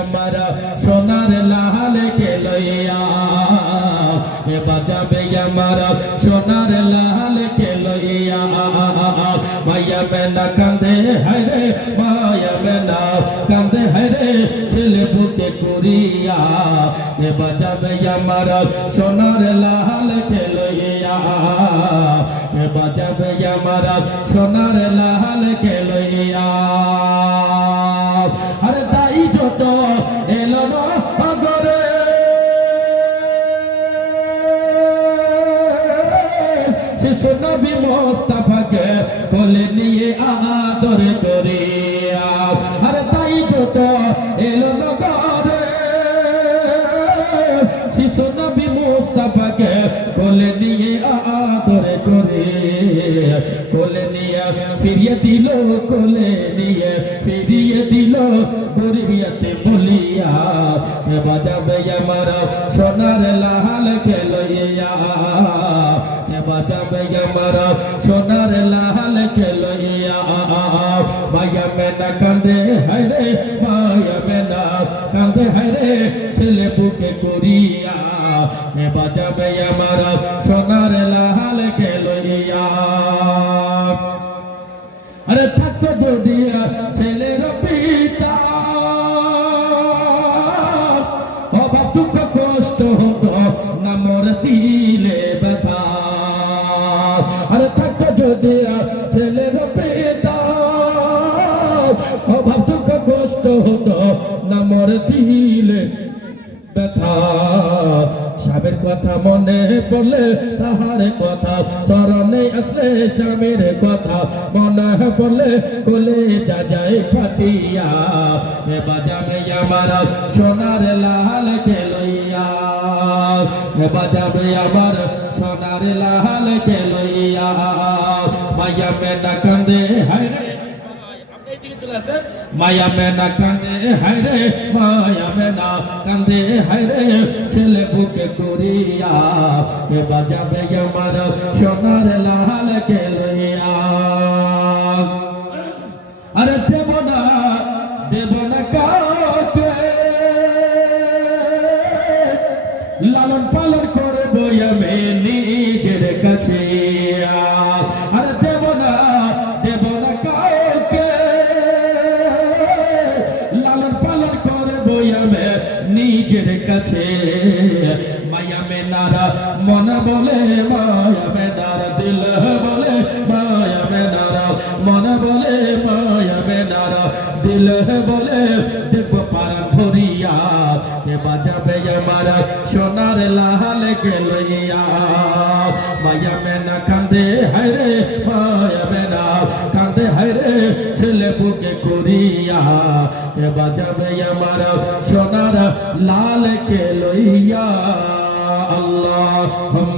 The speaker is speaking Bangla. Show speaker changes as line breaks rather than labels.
আমার সোনার লাল কে লইয়া হে বাজাবে আমার সোনার লাল কে লইয়া মায়া মেনা কান্দে হায়রে মায়া মেনা কান্দে হায়রে ছেলে বুকে করিয়া। হে বাজাবে আমার সোনার লাল কে লইয়া হে বাজাবে আমার সোনার লাল নবী মোস্তাফাকে কোলে নিয়ে আদর করে আরে তাই যত এলো না ঘরে শিশু নবী মোস্তাফাকে কোলে নিয়ে আদর করে কোলে নিয়ে ফিরিয়ে দিল, কোলে নিয়ে ফিরিয়ে দিল গরিবিয়াতে বলিয়া বাজাবে আমার মেনা কান্দে হায়রে মায়া মেনা কান্দে হায়রে ছেলে বুকে করিয়া। হে বাজাবে আমার সোনার লাল খেলইয়া আরে থাকতো যদি ছেলের পিতা। অভাব দুঃখ কষ্ট হতো, না মোর দিলে ব্যথা। আরে থাকতো যদি ছেলের পিতা। অভাব দুঃখ কষ্ট হতো না মোর দিলে ব্যথা। স্বামীর কথা মনে পড়লে তাহার কথা, স্মরণে আসলে স্বামীর কথা। মনে পড়লে কোলে যা যায় ফাটিয়া, হে বাজাবে আমার সোনার লাল খেলইয়া। হে বাজাবে আমার সোনার লাল খেলইয়া। মায়া মেনা কান্দে, হায় মায়া মেনা কান্দে হায়রে মায়া মেনা কান্দে হায়রে ছেলে বুকে করিয়া কে বাজাবে আমার সোনার লাল কে লইয়া আরে দেব না দেব না কাউকে। লালন পালন করব আমি মেনারা, মন বলে, মায়া মেনারা দিল বলে, মায়া মেনারা মন বলে, মায়া মেনারা দিল বলে, দেখব পারান ভরিয়া কে বাজাবে আমার সোনার লাল কে লইয়া। মায়া মেনা কান্দে হায়রে মায়া মেনা কান্দে হায়রে ছেলে বুকে করিয়া, কে বাজাবে আমার সোনার লাল কে লইয়া। আল্লাহ